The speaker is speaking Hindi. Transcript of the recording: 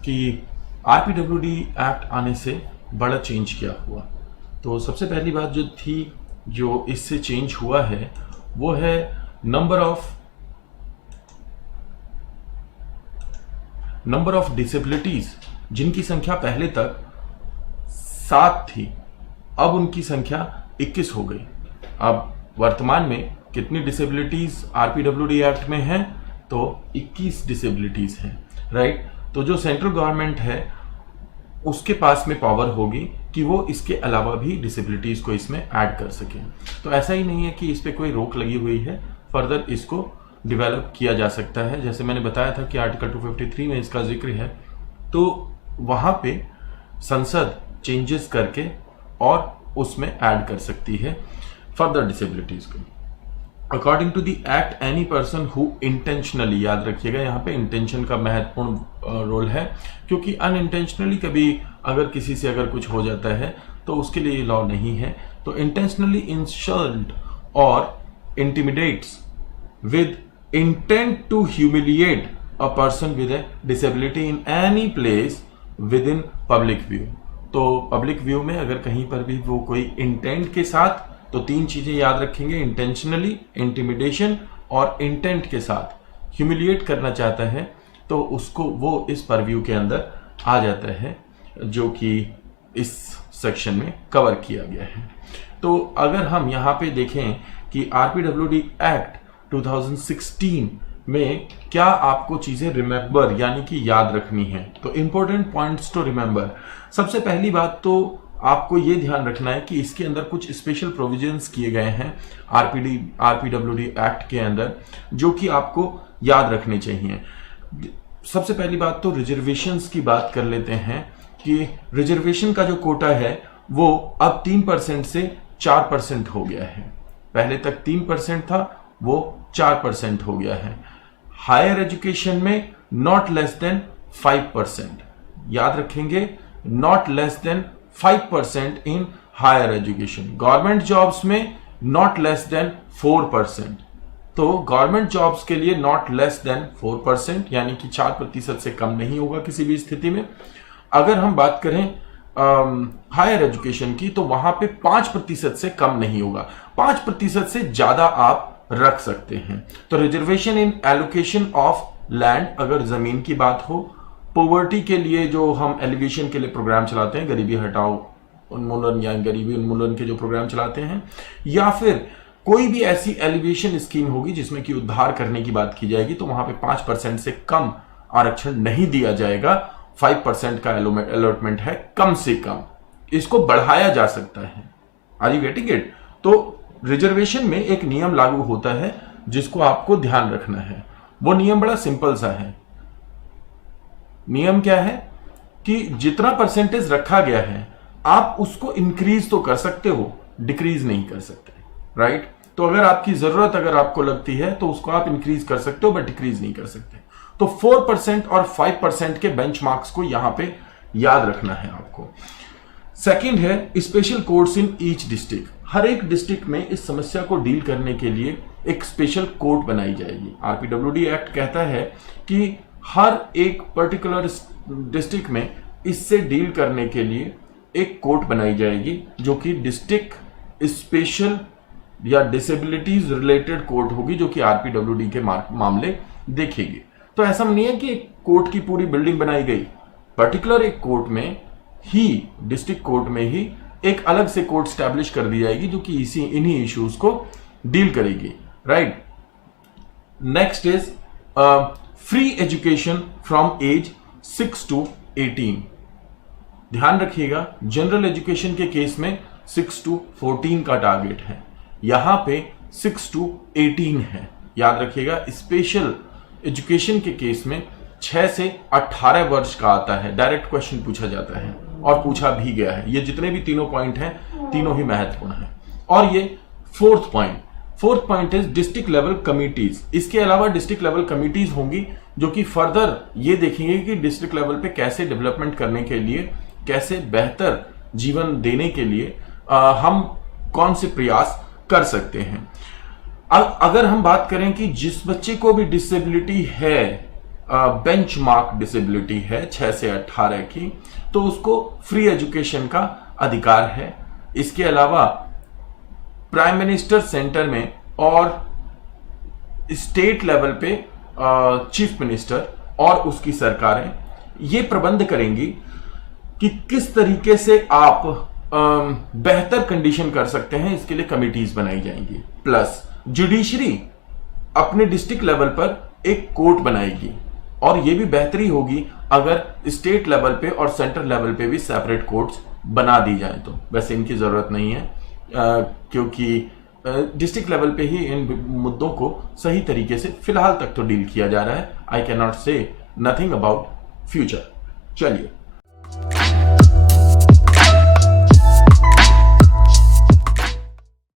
कि आरपीडब्ल्यूडी एक्ट आने से बड़ा चेंज क्या हुआ। तो सबसे पहली बात जो थी, जो इससे चेंज हुआ है, वो है नंबर ऑफ डिसेबिलिटीज, जिनकी संख्या पहले तक 7 थी, अब उनकी संख्या 21 हो गई। अब वर्तमान में कितनी डिसेबिलिटीज आरपीडब्ल्यूडी एक्ट में हैं? तो 21 डिसेबिलिटीज हैं, राइट। तो जो सेंट्रल गवर्नमेंट है उसके पास में पावर होगी कि वो इसके अलावा भी डिसेबिलिटीज को इसमें ऐड कर सके। तो ऐसा ही नहीं है कि इस पे कोई रोक लगी हुई है, फर्दर इसको डेवलप किया जा सकता है। जैसे मैंने बताया था कि आर्टिकल 253 में इसका जिक्र है, तो वहां पे संसद चेंजेस करके और उसमें ऐड कर सकती है फर्दर डिसेबिलिटीज को। According to the act, any person who intentionally, याद रखिएगा यहाँ पे इंटेंशन का महत्वपूर्ण रोल है, क्योंकि अनइंटेंशनली कभी अगर किसी से अगर कुछ हो जाता है तो उसके लिए लॉ नहीं है। तो इंटेंशनली इंसल्ट और इंटिमिडेट्स with intent to humiliate a person with a disability in any place within public view। तो पब्लिक व्यू में अगर कहीं पर भी वो कोई इंटेंट के साथ, तो 3 चीजें याद रखेंगे, इंटेंशनली, इंटिमिडेशन और इंटेंट के साथ ह्यूमिलिएट करना चाहता है, तो उसको वो इस परव्यू के अंदर आ जाता है, जो कि इस सेक्शन में कवर किया गया है। तो अगर हम यहाँ पे देखें कि आरपीडब्ल्यूडी एक्ट 2016 में क्या आपको चीजें रिमेंबर यानी कि याद रखनी है, तो इंपॉर्टेंट पॉइंट्स टू रिमेंबर। सबसे पहली बात तो आपको ये ध्यान रखना है कि इसके अंदर कुछ स्पेशल प्रोविजंस किए गए हैं आरपीडब्ल्यूडी एक्ट के अंदर, जो कि आपको याद रखने चाहिए। सबसे पहली बात तो रिजर्वेशंस की बात कर लेते हैं कि रिजर्वेशन का जो कोटा है वो अब 3% से 4% हो गया है। पहले तक 3% था, वो 4% हो गया है। हायर एजुकेशन में नॉट लेस देन 5%, याद रखेंगे, not less than 5% in higher education. Government jobs में नॉट लेस देन 4%। तो गवर्नमेंट जॉब्स के लिए नॉट लेस देन 4%, यानी कि 4% से कम नहीं होगा किसी भी स्थिति में। अगर हम बात करें हायर एजुकेशन की, तो वहां पे 5% से कम नहीं होगा, 5% से ज्यादा आप रख सकते हैं। तो reservation in allocation of land, अगर जमीन की बात हो, पॉवर्टी के लिए जो हम एलिवेशन के लिए प्रोग्राम चलाते हैं, गरीबी हटाओ उन्मूलन या गरीबी उन्मूलन के जो प्रोग्राम चलाते हैं, या फिर कोई भी ऐसी एलिवेशन स्कीम होगी जिसमें कि उद्धार करने की बात की जाएगी, तो वहां पे 5% से कम आरक्षण नहीं दिया जाएगा। 5% का अलॉटमेंट है कम से कम, इसको बढ़ाया जा सकता है। Are you getting it? तो रिजर्वेशन में एक नियम लागू होता है जिसको आपको ध्यान रखना है। वो नियम बड़ा सिंपल सा है। नियम क्या है कि जितना परसेंटेज रखा गया है आप उसको इंक्रीज तो कर सकते हो, डिक्रीज नहीं कर सकते, राइट। तो अगर आपकी जरूरत अगर आपको लगती है तो उसको आप इंक्रीज कर सकते हो, बट डिक्रीज नहीं कर सकते। तो 4% और 5% के बेंचमार्क्स को यहां पे याद रखना है आपको। सेकंड है special courts in each district. हर एक डिस्ट्रिक्ट में इस समस्या को डील करने के लिए एक स्पेशल कोर्ट बनाई जाएगी। आरपीडब्ल्यूडी एक्ट कहता है कि हर एक पर्टिकुलर डिस्ट्रिक्ट में इससे डील करने के लिए एक कोर्ट बनाई जाएगी, जो कि डिस्ट्रिक्ट स्पेशल या डिसेबिलिटीज रिलेटेड कोर्ट होगी, जो कि आरपीडब्ल्यूडी के मामले देखेगी। तो ऐसा नहीं है कि एक कोर्ट की पूरी बिल्डिंग बनाई गई, पर्टिकुलर एक कोर्ट में ही, डिस्ट्रिक्ट कोर्ट में ही एक अलग से कोर्ट स्टैब्लिश कर दी जाएगी, जो कि इन्हीं इश्यूज को डील करेगी, right. Next is free education from age 6 to 18। ध्यान रखिएगा, जनरल एजुकेशन के केस में 6 to 14 का टारगेट है, यहां पे 6 to 18 है, याद रखिएगा। स्पेशल एजुकेशन के केस में 6 से 18 वर्ष का आता है। डायरेक्ट क्वेश्चन पूछा जाता है और पूछा भी गया है। ये जितने भी तीनों पॉइंट हैं, तीनों ही महत्वपूर्ण हैं। और ये fourth point is district level committees. इसके अलावा डिस्ट्रिक्ट लेवल कमिटीज होंगी जो कि फर्दर ये देखेंगे कि डिस्ट्रिक्ट लेवल पे कैसे डेवलपमेंट करने के लिए, कैसे बेहतर जीवन देने के लिए हम कौन से प्रयास कर सकते हैं। अब अगर हम बात करें कि जिस बच्चे को भी डिसेबिलिटी है, बेंचमार्क डिसेबिलिटी है 6 से 18 की, तो उसको फ्री एजुकेशन का अधिकार है। इसके अलावा प्राइम मिनिस्टर सेंटर में और स्टेट लेवल पे चीफ मिनिस्टर और उसकी सरकारें ये प्रबंध करेंगी कि किस तरीके से आप बेहतर कंडीशन कर सकते हैं। इसके लिए कमिटीज बनाई जाएंगी। प्लस जुडिशरी अपने डिस्ट्रिक्ट लेवल पर एक कोर्ट बनाएगी, और यह भी बेहतरी होगी अगर स्टेट लेवल पे और सेंट्रल लेवल पे भी सेपरेट कोर्ट्स बना दी जाए। तो वैसे इनकी जरूरत नहीं है, क्योंकि डिस्ट्रिक्ट लेवल पे ही इन मुद्दों को सही तरीके से फिलहाल तक तो डील किया जा रहा है। आई कैन नॉट से नथिंग अबाउट फ्यूचर। चलिए